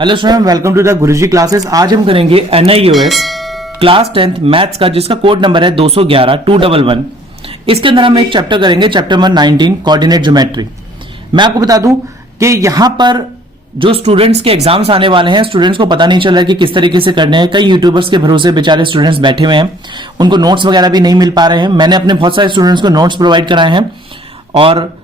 Hello student, welcome to the Guruji classes. आज हम करेंगे NIOS क्लास 10th मैथ्स का, जिसका कोड नंबर है 211 इसके अंदर हम एक चैप्टर करेंगे, चैप्टर नंबर 19 कोऑर्डिनेट ज्योमेट्री। मैं आपको बता दूं कि यहां पर जो स्टूडेंट्स के एग्जाम्स आने वाले हैं, स्टूडेंट्स को पता नहीं चल रहा है कि किस तरीके से करने हैं। कई यूट्यूबर्स के भरोसे बेचारे स्टूडेंट्स बैठे हुए हैं, उनको नोट्स वगैरह भी नहीं मिल पा रहे हैं। मैंने अपने बहुत सारे स्टूडेंट्स को नोट्स प्रोवाइड कराए हैं और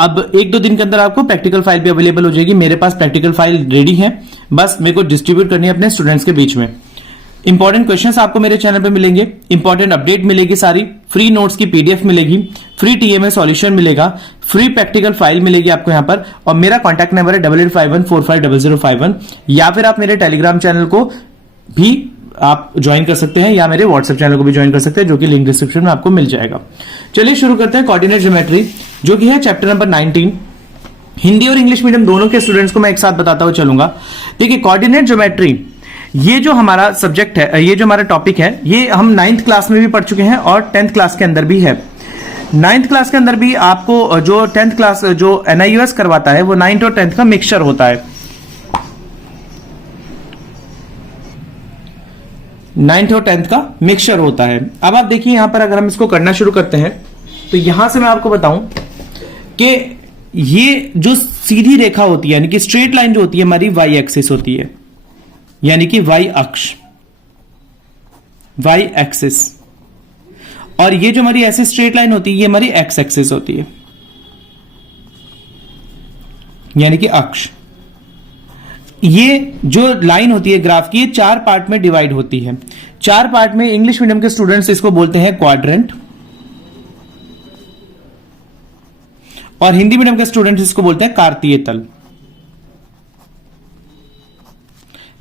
अब 1-2 दिन के अंदर आपको प्रैक्टिकल फाइल भी अवेलेबल हो जाएगी। मेरे पास प्रैक्टिकल फाइल रेडी है, बस मेरे को डिस्ट्रीब्यूट करनी है अपने स्टूडेंट्स के बीच में। इंपॉर्टेंट क्वेश्चंस आपको मेरे चैनल पे मिलेंगे, इंपॉर्टेंट अपडेट मिलेगी, सारी फ्री नोट्स की PDF मिलेगी, फ्री TMA सॉल्यूशन मिलेगा, फ्री प्रैक्टिकल फाइल मिलेगी आपको यहाँ पर। और मेरा कॉन्टैक्ट नंबर है 8851450051, या फिर आप मेरे टेलीग्राम चैनल को भी आप ज्वाइन कर सकते हैं या मेरे व्हाट्सएप चैनल को भी ज्वाइन कर सकते हैं, जो कि लिंक डिस्क्रिप्शन में आपको मिल जाएगा। चलिए शुरू करते हैं कोऑर्डिनेट ज्योमेट्री, जो कि है चैप्टर नंबर 19। हिंदी और इंग्लिश मीडियम दोनों के स्टूडेंट्स को मैं एक साथ बताता हुआ चलूंगा। देखिए, कोऑर्डिनेट ज्योमेट्री ये जो हमारा सब्जेक्ट है, ये जो हमारा टॉपिक है, ये हम 9th क्लास में भी पढ़ चुके हैं और 10th क्लास के अंदर भी है। 9th क्लास के अंदर भी आपको जो 10th क्लास जो NIOS करवाता है, वो 9th और 10th का मिक्सचर होता है। 9th और 10th का मिक्सचर होता है। अब आप देखिए यहां पर अगर हम इसको करना शुरू करते हैं तो यहां से मैं आपको बताऊं कि ये जो सीधी रेखा होती है, यानी कि स्ट्रेट लाइन जो होती है, हमारी Y एक्सिस होती है, यानी कि Y अक्ष, Y एक्सिस। और ये जो हमारी ऐसी स्ट्रेट लाइन होती है, ये हमारी X एक्सिस होती है, यानी कि अक्ष। ये जो लाइन होती है ग्राफ की, ये 4 पार्ट में डिवाइड होती है। 4 पार्ट में इंग्लिश मीडियम के स्टूडेंट्स इसको बोलते हैं क्वाड्रेंट, और हिंदी मीडियम के स्टूडेंट्स इसको बोलते हैं कार्तीय तल।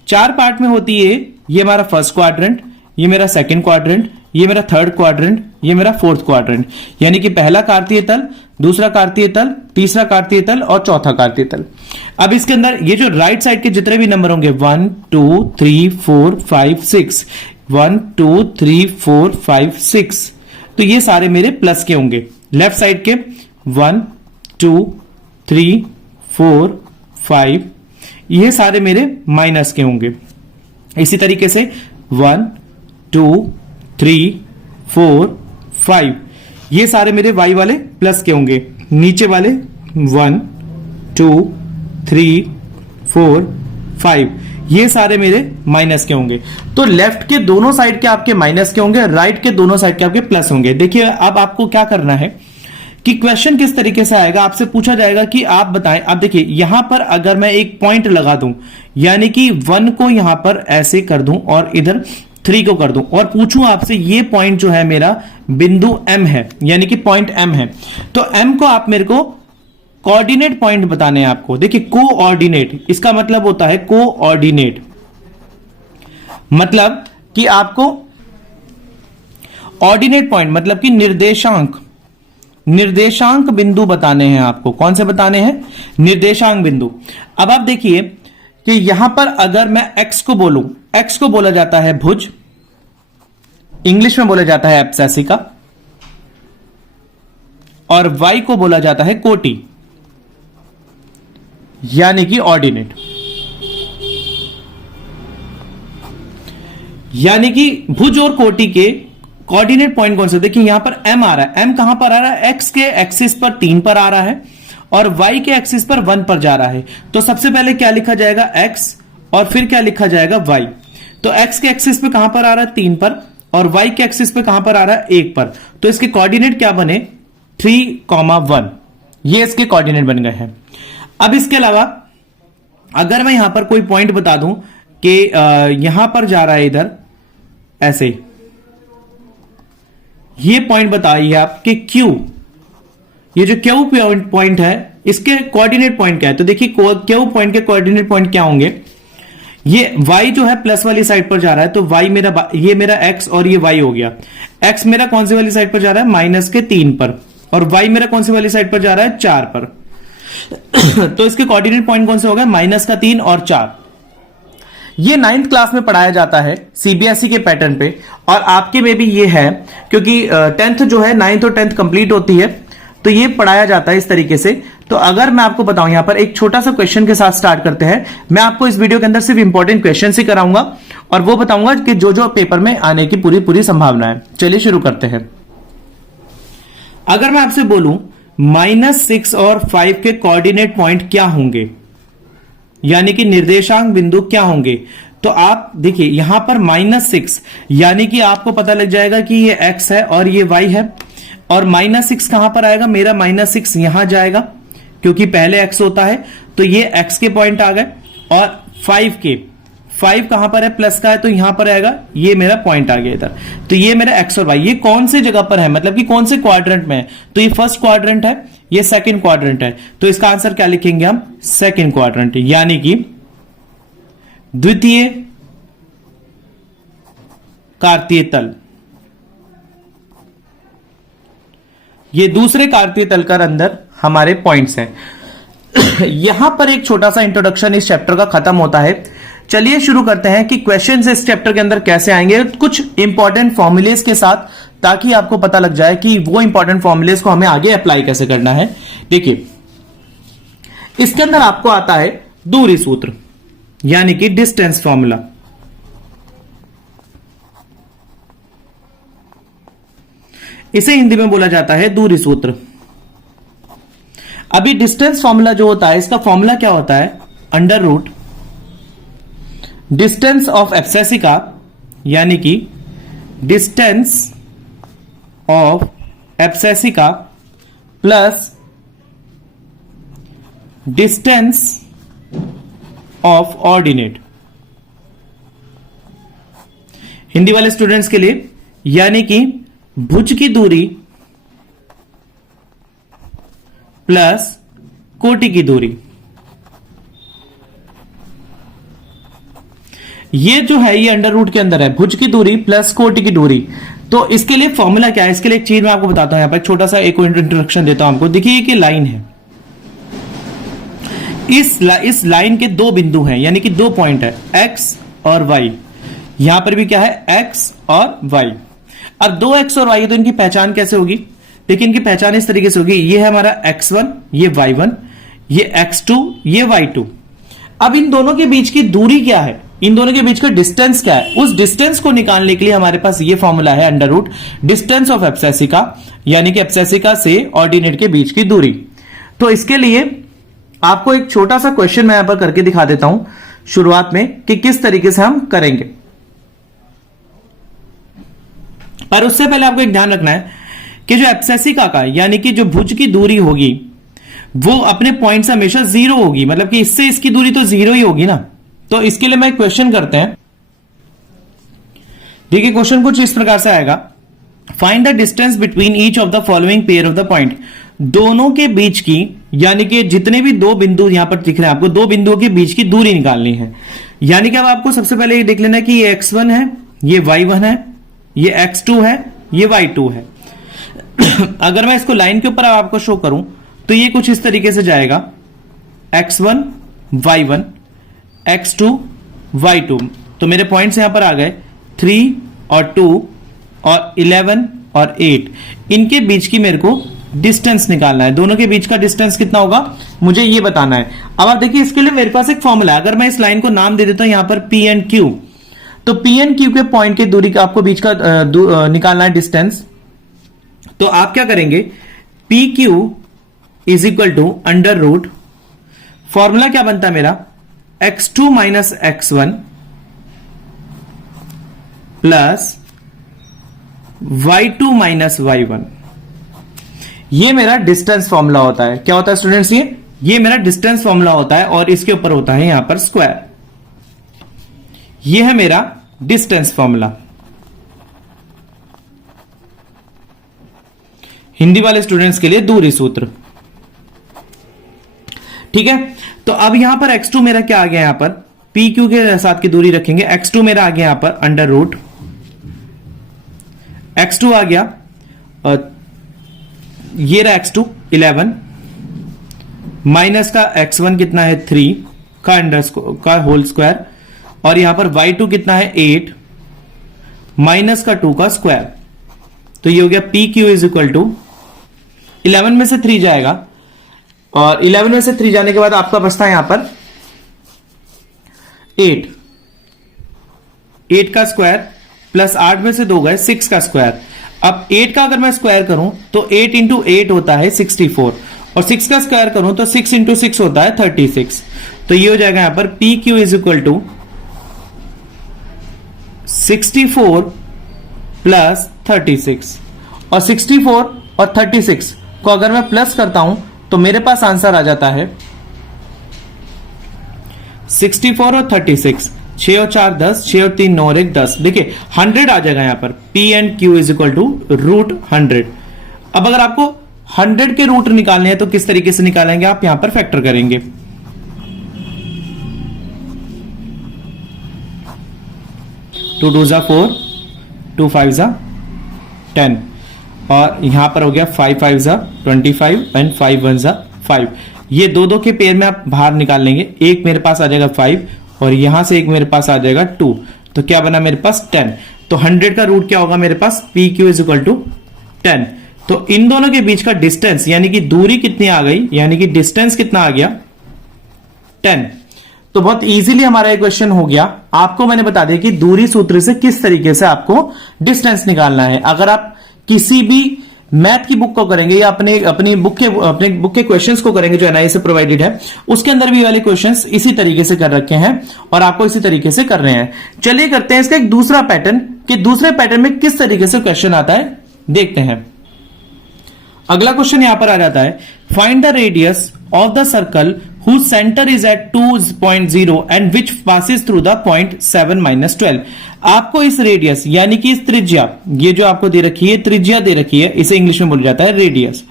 4 पार्ट में होती है। ये हमारा फर्स्ट क्वाड्रेंट, ये मेरा सेकंड क्वाड्रेंट, ये मेरा थर्ड क्वाड्रेंट, ये मेरा फोर्थ क्वाड्रेंट, यानी कि पहला कार्तीय तल, दूसरा कार्तीय तल, तीसरा कार्तीय तल और चौथा कार्तीय तल। अब इसके अंदर ये जो राइट साइड के जितने भी नंबर होंगे 1 2 3 4 5 6, 1 2 3 4 5 6, तो ये सारे मेरे प्लस के होंगे। लेफ्ट साइड के 1 2 3 4 5, ये सारे मेरे माइनस के होंगे। इसी तरीके से 1 2 3 4 5, ये सारे मेरे Y वाले प्लस के होंगे। नीचे वाले 1 2 3 4 5, ये सारे मेरे माइनस के होंगे। तो लेफ्ट के दोनों साइड के आपके माइनस के होंगे, राइट के दोनों साइड के आपके प्लस होंगे। देखिए अब आपको क्या करना है कि क्वेश्चन किस तरीके से आएगा, आपसे पूछा जाएगा कि आप बताएं। अब देखिए यहां पर अगर मैं एक पॉइंट लगा दूं, यानी कि 1 को यहां पर ऐसे कर दूं और इधर 3 को कर दूं, और पूछूं आपसे ये पॉइंट जो है मेरा बिंदु M है, यानी कि पॉइंट M है, तो M को आप मेरे को कोऑर्डिनेट पॉइंट बताने हैं आपको। देखिए कोऑर्डिनेट, इसका मतलब होता है कोऑर्डिनेट, मतलब कि आपको ऑर्डिनेट पॉइंट मतलब कि निर्देशांक बिंदु बताने हैं आपको। कौन से बताने हैं? निर्देशांक बिंदु। अब आप देखिए कि यहां पर अगर मैं X को बोलूं, X को बोला जाता है भुज, इंग्लिश में बोला जाता है एब्सेसिका, और Y को बोला जाता है कोटि, यानी कि ऑर्डिनेट। यानी कि भुज और कोटि के कोऑर्डिनेट पॉइंट कौन से? देखिए यहां पर M आ रहा है। M कहां पर आ रहा है? X के एक्सिस पर 3 पर आ रहा है और Y के एक्सिस पर 1 पर जा रहा है। तो सबसे पहले क्या लिखा जाएगा? X, और फिर क्या लिखा जाएगा? Y। तो X के एक्सिस पे कहां पर आ रहा है? 3 पर, और Y के एक्सिस पे कहां पर आ रहा है? 1 पर। तो इसके कोऑर्डिनेट क्या बने? 3,1। ये इसके कोऑर्डिनेट बन गए हैं। अब इसके अलावा अगर मैं यहां पर कोई पॉइंट बता दूं कि यहां पर जा रहा है इधर ऐसे, ये पॉइंट बताइए आप कि Q, ये जो Q पॉइंट है, इसके कोऑर्डिनेट पॉइंट क्या है? तो देखिए Q पॉइंट के कोऑर्डिनेट पॉइंट क्या होंगे? ये Y जो है प्लस वाली साइड पर जा रहा है, तो Y मेरा, ये मेरा X और ये Y हो गया। X मेरा कौन सी वाली साइड पर जा रहा है? माइनस के 3 पर, और Y मेरा कौन सी वाली साइड पर जा रहा है? 4 पर। तो इसके कोऑर्डिनेट पॉइंट कौन से हो गए? माइनस का 3 और 4। ये 9th क्लास में पढ़ाया जाता है CBSE के पैटर्न पे, और आपके में भी ये है, क्योंकि 10th जो है 9th और 10th कंप्लीट होती है, तो ये पढ़ाया जाता है इस तरीके से। तो अगर मैं आपको बताऊं, यहां पर एक छोटा सा क्वेश्चन के साथ स्टार्ट करते हैं। मैं आपको इस वीडियो के अंदर सिर्फ इंपॉर्टेंट क्वेश्चन ही कराऊंगा और वो बताऊंगा कि जो जो पेपर में आने की पूरी पूरी संभावना है। चलिए शुरू करते हैं। अगर मैं आपसे बोलूं -6 और 5 के कोऑर्डिनेट पॉइंट क्या होंगे, यानी कि निर्देशांक बिंदु क्या होंगे, तो आप देखिए यहां पर -6 यानी कि आपको पता लग जाएगा कि ये x है और ये y है। और -6 कहां पर आएगा, मेरा -6 यहां जाएगा क्योंकि पहले x होता है, तो ये x के पॉइंट आ गए। और 5 कहां पर है, प्लस का है, तो यहां पर आएगा, ये मेरा पॉइंट आ गया इधर। तो ये मेरा x और y, ये कौन से जगह पर है, मतलब कि कौन से क्वाड्रेंट में है, तो ये फर्स्ट क्वाड्रेंट है, ये सेकंड क्वाड्रेंट है। तो इसका आंसर क्या लिखेंगे हम, सेकंड क्वाड्रेंट, यानी कि द्वितीय कार्तीय तल। ये दूसरे कार्तीय तल का अंदर हमारे पॉइंट्स हैं। यहां पर एक छोटा सा इंट्रोडक्शन इस चैप्टर का खत्म होता है। चलिए शुरू करते हैं कि क्वेश्चंस इस चैप्टर के अंदर कैसे आएंगे, कुछ इंपॉर्टेंट फॉर्मूलेज के साथ, ताकि आपको पता लग जाए कि वो इंपॉर्टेंट फॉर्मूलेज को हमें आगे अप्लाई कैसे करना है। देखिए इसके अंदर आपको आता है दूरी सूत्र, यानी कि डिस्टेंस फॉर्मूला। इसे हिंदी में बोला जाता है दूरी सूत्र। अभी डिस्टेंस फॉर्मूला जो होता है, इसका फॉर्मूला क्या होता है, under root distance of abscissa, यानी कि distance of abscissa plus distance of ordinate. Hindi वाले स्टूडेंट्स के लिए, यानी कि भुज की दूरी प्लस कोटि की दूरी। ये जो है ये अंडर रूट के अंदर है, भुज की दूरी प्लस कोटि की दूरी। तो इसके लिए फॉर्मूला क्या है, इसके लिए एक चीज मैं आपको बताता हूं, यहां पर छोटा सा एक इंट्रोडक्शन देता हूं आपको। देखिए कि लाइन है, इस लाइन के दो बिंदु हैं, यानी कि दो पॉइंट है, x और y। यहां पर भी क्या है, x और y। अब दो x और y, तो इनकी पहचान कैसे होगी, देखिए इनकी पहचान इस तरीके से होगी, ये है हमारा x1, ये y1, ये x2, ये y2। अब इन दोनों के बीच की दूरी क्या है, इन दोनों के बीच का डिस्टेंस क्या है, उस डिस्टेंस को निकालने के लिए हमारे पास ये फॉर्मूला है under root distance of abscissa, यानी कि एब्सेसिका से ऑर्डिनेट के बीच की दूरी। तो इसके लिए आपको एक छोटा सा क्वेश्चन मैं यहां पर करके दिखा देता हूं शुरुआत में कि किस तरीके से हम करेंगे। पर उससे पहले आपको एक ध्यान रखना है कि जो एब्सेसिका का, यानी कि जो भुज की दूरी होगी, वो अपने पॉइंट से हमेशा 0 होगी, मतलब कि इससे इसकी दूरी तो 0 ही होगी ना। तो इसके लिए मैं क्वेश्चन करते हैं। देखिए क्वेश्चन कुछ इस प्रकार से आएगा, find the distance between each of the following pair of the point. दोनों के बीच की, यानी कि जितने भी दो बिंदु यहां पर दिख रहे हैं आपको, दो बिंदुओं के बीच की दूरी निकालनी है। यानी कि अब आपको सबसे पहले ये देख लेना है कि ये x1 है, ये y1 है, ये x2 है, ये y2 है। अगर मैं इसको लाइन के ऊपर आपको शो करूं तो ये कुछ इस तरीके से जाएगा, x1 y1 x2 y2। तो मेरे पॉइंट्स यहां पर आ गए 3 और 2 और 11 और 8। इनके बीच की मेरे को डिस्टेंस निकालना है। दोनों के बीच का डिस्टेंस कितना होगा मुझे ये बताना है। अब आप देखिए इसके लिए मेरे पास एक फॉर्मूला है। अगर मैं इस लाइन को नाम दे देता हूं यहां पर पी एंड क्यू, तो पी एंड क्यू के पॉइंट की दूरी का आपको बीच का निकालना है डिस्टेंस। तो आप क्या करेंगे, P Q is equal to under root, formula क्या बनता है मेरा, x2 minus x1 plus y2 minus y1। ये मेरा डिस्टेंस फॉर्मूला होता है। क्या होता है स्टूडेंट्स, ये मेरा डिस्टेंस फॉर्मूला होता है और इसके ऊपर होता है यहां पर स्क्वायर। ये है मेरा डिस्टेंस फॉर्मूला। हिंदी वाले स्टूडेंट्स के लिए दूरी सूत्र। ठीक है, तो अब यहां पर x2 मेरा क्या आ गया, यहां पर पी क्यू के साथ की दूरी रखेंगे। x2 मेरा आ गया यहां पर अंडर रूट, x2 आ गया और ये रहा x2 11 माइनस का x1 कितना है 3 का अंडर का होल स्क्वायर, और यहां पर y2 कितना है 8 माइनस का 2 का स्क्वायर। तो ये हो गया P Q is equal to 11 में से 3 जाएगा, और 11 में से 3 जाने के बाद आपका बचता है यहां पर 8। 8 का स्क्वायर प्लस 8 में से 2 गए 6 का स्क्वायर। अब 8 का अगर मैं स्क्वायर करूं तो 8 इंटू 8 होता है 64 और 6 का स्क्वायर करूं तो 6 इंटू 6 होता है 36। तो ये हो जाएगा यहां पर P Q is equal to 64 plus 36। और 64 और 36 को अगर मैं प्लस करता हूं तो मेरे पास आंसर आ जाता है 64 और 36, 6 और 4 10, 6 और 3 9 और 1 10। देखिए 100 आ जाएगा यहां पर P and Q is equal to root 100। अब अगर आपको 100 के रूट निकालने हैं तो किस तरीके से निकालेंगे, आप यहां पर फैक्टर करेंगे। 2 2 जा 4, 2 5 जा 10 और यहां पर हो गया 5 5 जा 25 एंड 5 1 जा 5। ये दो दो के पेयर में आप बाहर निकाल लेंगे। एक मेरे पास आ जाएगा 5 और यहां से एक मेरे पास आ जाएगा 2। तो क्या बना मेरे पास 10। तो 100 का रूट क्या होगा मेरे पास, P Q is equal to 10। तो इन दोनों के बीच का डिस्टेंस यानी कि दूरी कितनी आ गई, यानी कि डिस्टेंस कितना आ गया 10। तो बहुत इजीली हमारा ये क्वेश्चन हो गया। आपको मैंने बता दिया कि दूरी सूत्र से किस तरीके से आपको डिस्टेंस निकालना है। अगर आप किसी भी मैथ की बुक को करेंगे या अपनी बुक के क्वेश्चंस को करेंगे जो एनआईए से प्रोवाइडेड है, उसके अंदर भी वाले क्वेश्चंस इसी तरीके से कर रखे हैं और आपको इसी तरीके से कर रहे हैं। चलिए करते हैं इसका एक दूसरा पैटर्न कि दूसरे पैटर्न में किस तरीके से क्वेश्चन आता है, देखते हैं। अगला क्वेश्चन यहां पर आ जाता है, find the radius of the circle whose center is at 2.0 and which passes through the point 7 minus 12। आपको इस रेडियस यानी कि इस त्रिज्या, ये जो आपको दे रखी है त्रिज्या दे रखी है, इसे इंग्लिश में बोला जाता है रेडियस।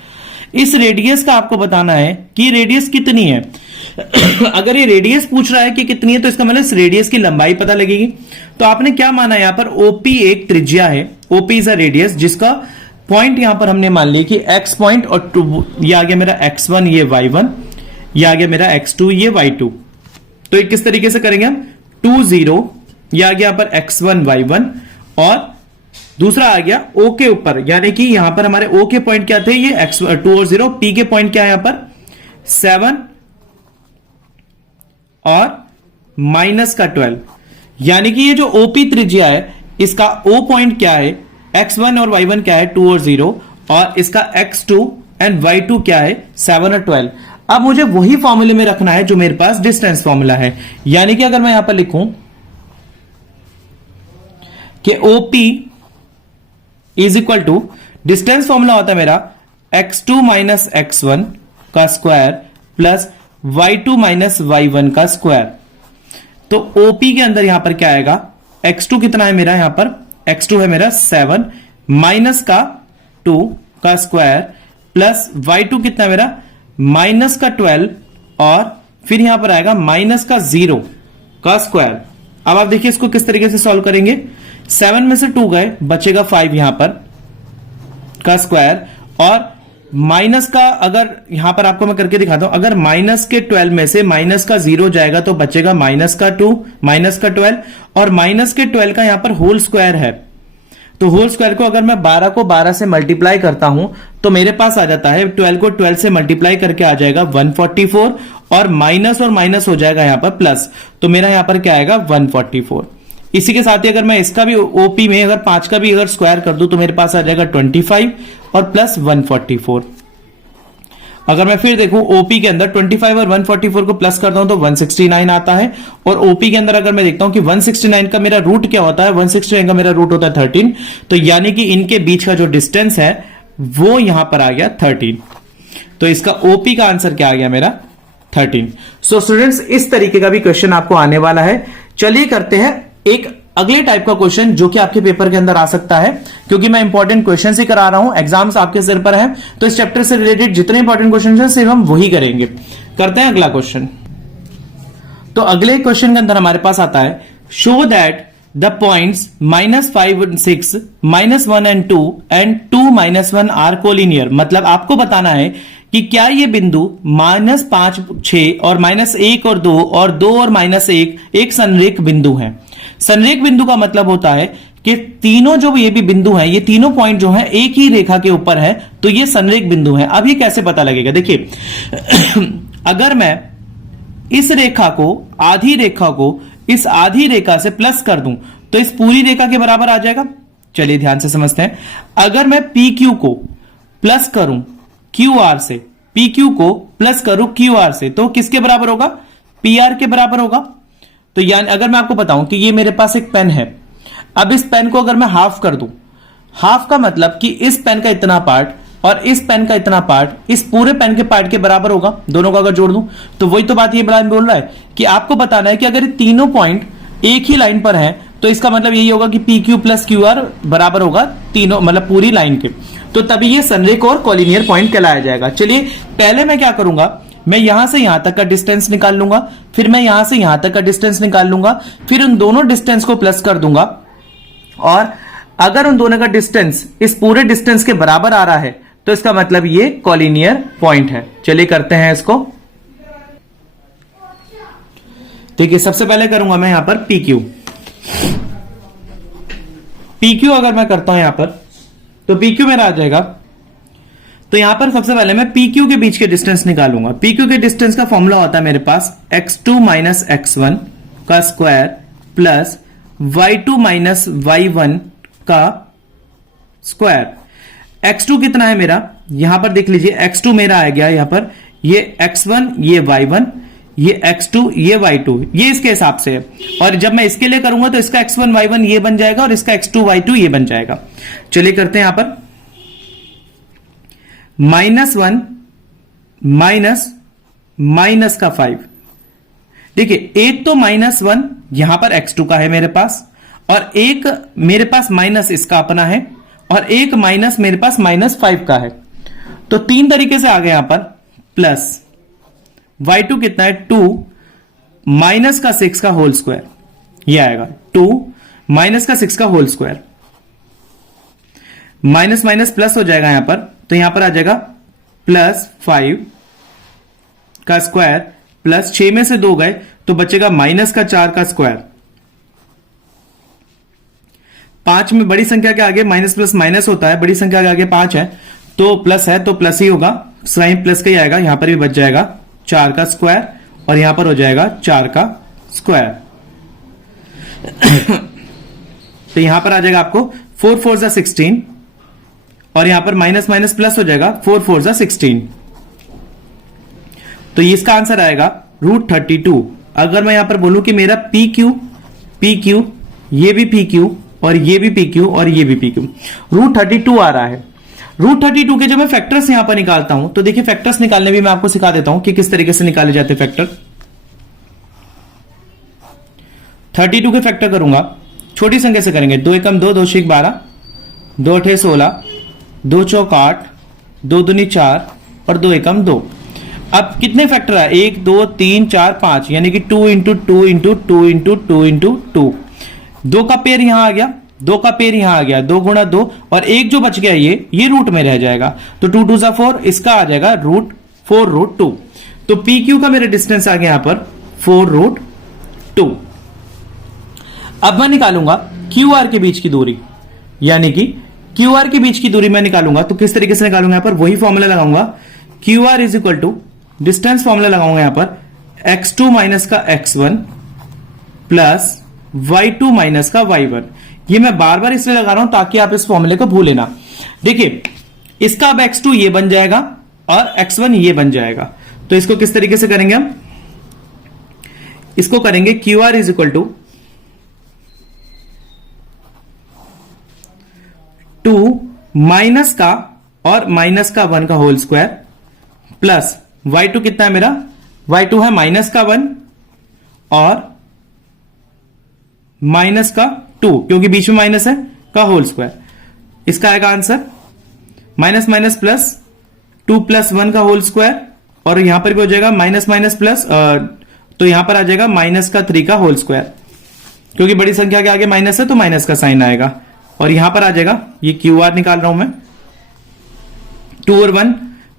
इस रेडियस का आपको बताना है कि रेडियस कितनी है। अगर ये रेडियस पूछ रहा है कि कितनी है तो इसका मतलब इस रेडियस की लंबाई पता लगेगी। तो आपने क्या माना यहां पर, ओपी एक त्रिज्या है, ओपी इज अ रेडियस जिसका पॉइंट यहां पर हमने मान लिया कि एक्स पॉइंट और 2, ये आ गया मेरा x1, ये y1, ये आ गया मेरा x2, ये y2। तो ये किस तरीके से करेंगे हम, 2 0, ये आ गया यहां पर x1 y1 और दूसरा आ गया o के ऊपर, यानी कि यहां पर हमारे o के पॉइंट क्या थे, ये x2 और 0, p के पॉइंट क्या है यहां पर 7 और माइनस का 12। यानी कि ये जो OP त्रिज्या है इसका O पॉइंट क्या है, x1 और y1 क्या है 2 और 0 और इसका x2 एंड y2 क्या है 7 और 12। अब मुझे वही फॉर्मूले में रखना है जो मेरे पास डिस्टेंस फॉर्मूला है। यानी कि अगर मैं यहां पर लिखूं कि OP is equal to, distance formula होता है मेरा x2 माइनस x1 का square plus y2 minus y1 का स्क्वायर। तो OP के अंदर यहां पर क्या आएगा, x2 कितना है मेरा, यहां पर x2 है मेरा 7 माइनस का 2 का स्क्वायर प्लस y2 कितना है मेरा माइनस का 12 और फिर यहां पर आएगा माइनस का 0 का स्क्वायर। अब आप देखिए इसको किस तरीके से सॉल्व करेंगे। 7 में से 2 गए, बचेगा 5 यहां पर का स्क्वायर और माइनस का, अगर यहां पर आपको मैं करके दिखाता हूं, अगर माइनस के 12 में से माइनस का 0 जाएगा तो बचेगा माइनस का 2, माइनस का 12 और माइनस के 12 का यहां पर होल स्क्वायर है। तो होल स्क्वायर को अगर मैं 12 को 12 से मल्टीप्लाई करता हूं तो मेरे पास आ जाता है 12 को 12 से मल्टीप्लाई करके आ जाएगा 144 और माइनस हो जाएगा यहां पर प्लस, तो मेरा यहां पर क्या आएगा 144। इसी के साथ ही अगर मैं इसका भी ओपी में अगर 5 का भी अगर स्क्वायर कर दूं तो मेरे पास आ जाएगा 25 और प्लस 144। अगर मैं फिर देखूं ओपी के अंदर 25 और 144 को प्लस करता हूं तो 169 आता है और ओपी के अंदर अगर मैं देखता हूं कि 169 का मेरा रूट क्या होता है, 169 का मेरा रूट होता है 13। तो यानी कि इनके बीच का जो डिस्टेंस है वो यहां पर आ गया 13। तो इसका ओपी का आंसर क्या आ गया मेरा 13। सो स्टूडेंट्स इस तरीके का भी क्वेश्चन आपको आने वाला है। चलिए करते हैं एक अगले टाइप का क्वेश्चन जो कि आपके पेपर के अंदर आ सकता है, क्योंकि मैं इंपॉर्टेंट क्वेश्चन ही करा रहा हूं, एग्जाम्स आपके सिर पर है तो इस चैप्टर से रिलेटेड जितने इंपॉर्टेंट क्वेश्चन हैं सिर्फ हम वही करेंगे। करते हैं अगला क्वेश्चन। तो अगले क्वेश्चन के अंदर हमारे पास आता है, show that the points -5 and 6 -1 and 2 and 2 -1 are collinear. मतलब आपको बताना है कि क्या ये बिंदु -5 6 और -1 और 2 और 2 और -1 एक संरेख बिंदु है। संरेख बिंदु का मतलब होता है कि तीनों जो ये भी बिंदु हैं, ये तीनों पॉइंट जो हैं एक ही रेखा के ऊपर है, तो ये संरेख बिंदु हैं। अब ये कैसे पता लगेगा, देखिए अगर मैं इस रेखा को, आधी रेखा को इस आधी रेखा से प्लस कर दूं तो इस पूरी रेखा के बराबर आ जाएगा। चलिए ध्यान से समझते हैं। अगर मैं पी क्यू को प्लस करूं क्यू आर से, पी क्यू को प्लस करूं क्यू आर से, तो किसके बराबर होगा, पी आर के बराबर होगा। तो यानी अगर मैं आपको बताऊं कि ये मेरे पास एक पेन है, अब इस पेन को अगर मैं हाफ कर दूं, हाफ का मतलब कि इस पेन का इतना पार्ट और इस पेन का इतना पार्ट इस पूरे पेन के पार्ट के बराबर होगा, दोनों को अगर जोड़ दूं तो वही तो बात ये बड़ा बोल रहा है कि आपको बताना है कि अगर तीनों पॉइंट एक ही लाइन पर हैं तो इसका मतलब यही होगा कि P Q plus Q are बराबर होगा तीनों, मतलब पूरी लाइन के, तो तभी ये संरेख और कॉलिनियर पॉइंट कहलाया जाएगा। चलिए पहले मैं क्या करूंगा, मैं यहां से यहां तक का डिस्टेंस निकाल लूंगा, फिर मैं यहां से यहां तक का डिस्टेंस निकाल लूंगा, फिर उन दोनों डिस्टेंस को प्लस कर दूंगा, और अगर उन दोनों का डिस्टेंस इस पूरे डिस्टेंस के बराबर आ रहा है तो इसका मतलब ये कॉलिनियर पॉइंट है। चलिए करते हैं इसको। देखिए सबसे पहले करूंगा मैं यहां पर पी क्यू। पी क्यू अगर मैं करता हूं यहां पर तो पी क्यू मेरा आ जाएगा। तो यहां पर सबसे पहले मैं पी क्यू के बीच के डिस्टेंस निकालूंगा। पी क्यू के डिस्टेंस का फॉर्मूला होता है मेरे पास x2 माइनस x1 का square plus y2 minus y1 का स्क्वायर। x2 कितना है मेरा, यहां पर देख लीजिए x2 मेरा आ गया यहां पर, ये x1 ये y1 ये x2 ये y2, ये इसके हिसाब से है। और जब मैं इसके लिए करूंगा तो इसका x1 y1 ये बन जाएगा और इसका x2 y2 ये बन जाएगा। चलिए करते हैं यहां पर -1 माइनस माइनस का 5। देखिए एक तो -1 यहां पर x2 का है मेरे पास, और एक मेरे पास माइनस इसका अपना है, और एक माइनस मेरे पास -5 का है। तो तीन तरीके से आ गए यहां पर। प्लस y2 कितना है 2 माइनस का 6 का होल स्क्वायर, ये आएगा 2 माइनस का 6 का whole square, minus minus plus हो जाएगा यहां पर, तो यहां पर आ जाएगा प्लस 5 का स्क्वायर प्लस 6 में से 2 गए तो बचेगा माइनस का 4 का स्क्वायर। 5 में बड़ी संख्या के आगे माइनस प्लस माइनस होता है, बड़ी संख्या के आगे 5 है तो प्लस है तो प्लस ही होगा, साइन प्लस का ही आएगा, यहां पर भी बच जाएगा 4 का स्क्वायर और यहां पर हो जाएगा 4 का स्क्वायर। तो यहां पर आ जाएगा आपको 4 4 जा 16 और यहां पर माइनस माइनस प्लस हो जाएगा 4 4 जा 16। तो इसका आंसर आएगा √32। अगर मैं यहां पर बोलूं कि मेरा पी क्यू ये भी पी क्यू और ये भी पी क्यू और ये भी पी क्यू, √32 आ रहा है। √32 के जब मैं फैक्टर्स यहां पर निकालता हूं तो देखिए फैक्टर्स निकालने भी मैं आपको सिखा देता हूं कि किस तरीके से निकाले जाते फैक्टर। 32 के फैक्टर करूंगा, छोटी संख्या से करेंगे, 2 एकम 2, 2 छीक 12, 2 अठे 16, 2 चौक 8, 2 दूनी 4 और 2 एकम 2। अब कितने फैक्टर है, 1 2 3 4 5, यानी कि 2 इंटू 2 इंटू 2 इंटू 2 इंटू 2। 2 का पेयर यहां आ गया, 2 का पेयर यहां आ गया, 2 गुणा 2, और एक जो बच गया ये रूट में रह जाएगा, तो 2 2 जा 4, इसका आ जाएगा √4√2। तो पी क्यू का मेरा डिस्टेंस आ गया यहां पर 4√2। अब मैं निकालूंगा क्यू आर के बीच की दूरी, यानी कि क्यू आर के बीच की दूरी मैं निकालूंगा तो किस तरीके से निकालूंगा, यहां पर वही फॉर्मूला लगाऊंगा, Q R is equal to distance formula लगाऊंगा यहां पर x2 माइनस का x1 प्लस y2 माइनस का y1। ये मैं बार बार इसलिए लगा रहा हूं ताकि आप इस फॉर्मूले को भूले ना। देखिए इसका अब x2 ये बन जाएगा और x1 ये बन जाएगा, तो इसको किस तरीके से करेंगे हम, इसको करेंगे Q R is equal to 2 minus का और माइनस का 1 का होल स्क्वायर प्लस y2 कितना है मेरा, y2 है माइनस का 1 और माइनस का 2, क्योंकि बीच में माइनस है, का होल स्क्वायर। इसका आएगा answer minus minus plus 2 plus 1 का होल स्क्वायर, और यहां पर भी हो जाएगा माइनस माइनस प्लस, तो यहां पर आ जाएगा माइनस का 3 का होल स्क्वायर, क्योंकि बड़ी संख्या के आगे माइनस है तो माइनस का साइन आएगा, और यहां पर आ जाएगा ये क्यू आर निकाल रहा हूं मैं, 2 और 1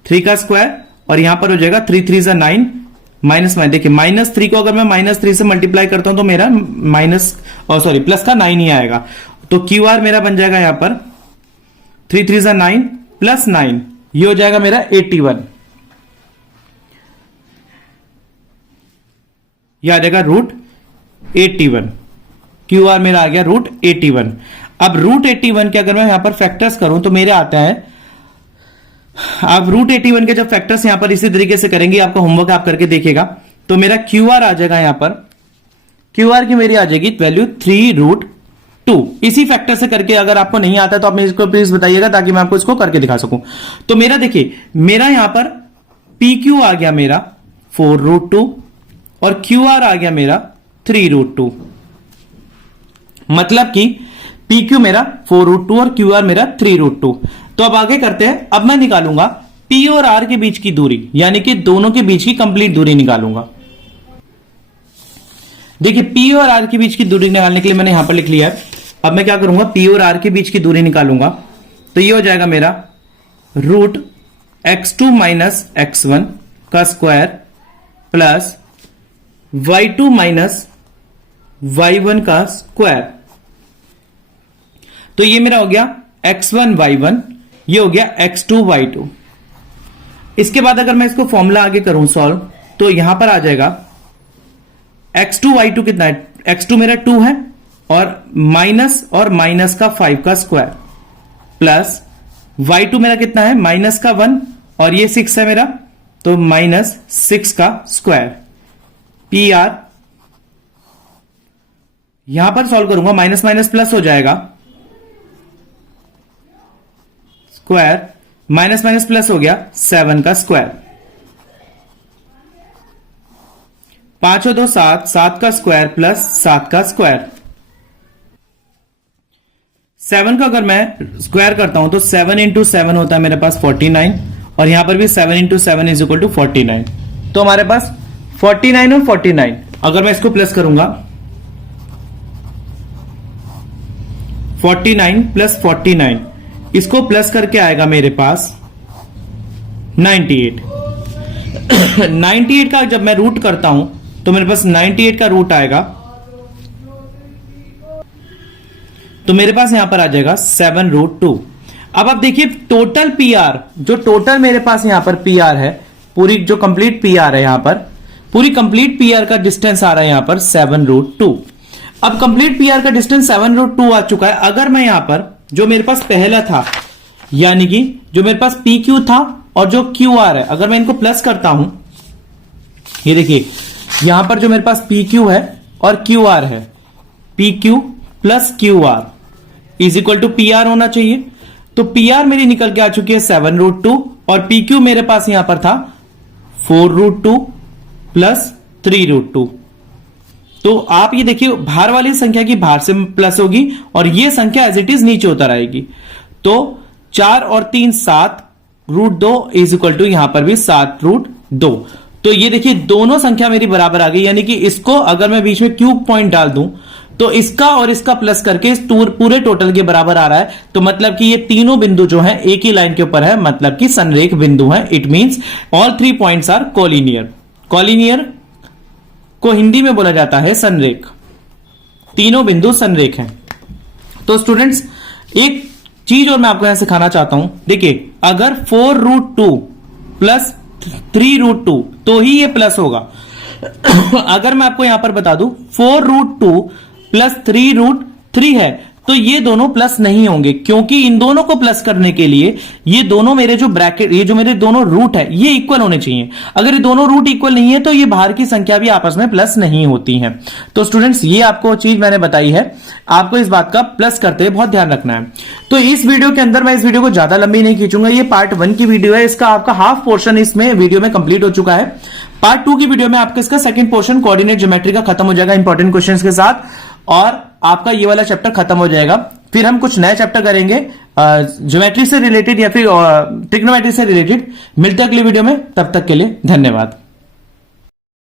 3 का स्क्वायर, और यहां पर हो जाएगा 3 3 जा 9 माइनस माइनस। देखिए -3 को अगर मैं -3 से मल्टीप्लाई करता हूं तो मेरा प्लस का 9 ही आएगा, तो क्यू आर मेरा बन जाएगा यहां पर 3 3 9 प्लस 9, ये हो जाएगा मेरा 81, ये आ जाएगा रूट 81। क्यू आर मेरा आ गया रूट 81। अब रूट 81 के अगर मैं यहां पर फैक्टर्स करूं तो मेरे आता है, आप रूट 81 के जब फैक्टर्स यहां पर इसी तरीके से करेंगे, आपका होमवर्क आप करके देखिएगा, तो मेरा क्यू आर आ जाएगा यहां पर, क्यू आर की मेरी आ जाएगी वैल्यू 3√2। इसी फैक्टर से करके अगर आपको नहीं आता तो आप मेरे को प्लीज बताइएगा ताकि मैं आपको इसको करके दिखा सकूं। तो मेरा देखिए, मेरा यहां पर पी क्यू आ गया मेरा 4√2 और क्यू आर आ गया मेरा 3√2, मतलब कि पी क्यू मेरा 4√2 और क्यू आर मेरा 3√2। तो अब आगे करते हैं, अब मैं निकालूंगा पी और आर के बीच की दूरी, यानी कि दोनों के बीच की कंप्लीट दूरी निकालूंगा। देखिए पी और आर के बीच की दूरी निकालने के लिए मैंने यहां पर लिख लिया है। अब मैं क्या करूंगा, पी और आर के बीच की दूरी निकालूंगा, तो ये हो जाएगा मेरा रूट x2 माइनस x1 का square plus y2 minus y1 का स्क्वायर। तो ये मेरा हो गया x1 y1, ये हो गया x2 y2। इसके बाद अगर मैं इसको फॉर्मूला आगे करूं सॉल्व, तो यहां पर आ जाएगा x2 y2 कितना है, x2 मेरा 2 है और माइनस का 5 का स्क्वायर प्लस y2 मेरा कितना है, माइनस का 1 और ये 6 है मेरा, तो माइनस 6 का स्क्वायर। पी आर यहां पर सॉल्व करूंगा, माइनस माइनस प्लस हो जाएगा, स्क्वायर माइनस माइनस प्लस हो गया 7 का स्क्वायर, 5 और 2 7, 7 का स्क्वायर प्लस 7 का स्क्वायर। 7 का अगर मैं स्क्वायर करता हूं तो 7 इंटू 7 होता है मेरे पास 49, और यहां पर भी 7 इंटू 7 इज इक्वल टू 49। तो हमारे पास 49 और 49, अगर मैं इसको प्लस करूंगा 49 प्लस 49, इसको प्लस करके आएगा मेरे पास 98। 98 का जब मैं रूट करता हूं तो मेरे पास 98 का रूट आएगा, तो मेरे पास यहां पर आ जाएगा 7√2। अब आप देखिए टोटल पी आर, जो टोटल मेरे पास यहां पर पी आर है, पूरी जो कंप्लीट पी आर है, यहां पर पूरी कंप्लीट पी आर का डिस्टेंस आ रहा है यहां पर 7√2। अब कंप्लीट पी आर का डिस्टेंस 7√2 आ चुका है। अगर मैं यहां पर जो मेरे पास पहला था, यानी कि जो मेरे पास पी क्यू था और जो क्यू आर है, अगर मैं इनको प्लस करता हूं, ये देखिए यहां पर जो मेरे पास पी क्यू है और क्यू आर है, P Q plus Q R is equal to P R होना चाहिए। तो पी आर मेरी निकल के आ चुकी है 7√2 और पी क्यू मेरे पास यहां पर था 4√2 प्लस 3√2। तो आप ये देखिए बाहर वाली संख्या की बाहर से प्लस होगी और ये संख्या एज इट इज नीचे उतर आएगी। तो 4 और 3 7√2 इज इक्वल टू यहां पर भी 7√2। तो ये देखिए दोनों संख्या मेरी बराबर आ गई, यानी कि इसको अगर मैं बीच में क्यूब पॉइंट डाल दूं तो इसका और इसका प्लस करके इस पूरे टोटल के बराबर आ रहा है। तो मतलब कि ये तीनों बिंदु जो हैं एक ही लाइन के ऊपर है, मतलब कि संरेख बिंदु हैं। It means all 3 points are collinear. Collinear को हिंदी में बोला जाता है संरेख, तीनों बिंदु संरेख हैं। तो स्टूडेंट्स एक चीज और मैं आपको यहां सिखाना चाहता हूं, देखिए अगर 4√2 प्लस 3√2 तो ही ये प्लस होगा। अगर मैं आपको यहां पर बता दूं 4√2 प्लस 3√3 है तो ये दोनों प्लस नहीं होंगे, क्योंकि इन दोनों को प्लस करने के लिए ये दोनों मेरे जो ब्रैकेट, ये जो मेरे दोनों रूट है ये इक्वल होने चाहिए। अगर ये दोनों रूट इक्वल नहीं है तो ये बाहर की संख्या भी आपस में प्लस नहीं होती हैं। तो स्टूडेंट्स ये आपको चीज मैंने बताई है, आपको इस बात का प्लस करते हुए बहुत ध्यान रखना है। तो इस वीडियो के अंदर मैं इस वीडियो को ज्यादा लंबी नहीं खींचूंगा, ये पार्ट 1 की वीडियो है, इसका आपका हाफ पोर्शन इसमें वीडियो में कंप्लीट हो चुका है। पार्ट 2 की वीडियो में आपका इसका सेकंड पोर्शन कोऑर्डिनेट ज्योमेट्री का खत्म हो जाएगा इंपॉर्टेंट क्वेश्चंस के साथ, और आपका ये वाला चैप्टर खत्म हो जाएगा। फिर हम कुछ नए चैप्टर करेंगे ज्योमेट्री से रिलेटेड या फिर ट्रिग्नोमेट्री से रिलेटेड। मिलते हैं अगली वीडियो में, तब तक के लिए धन्यवाद।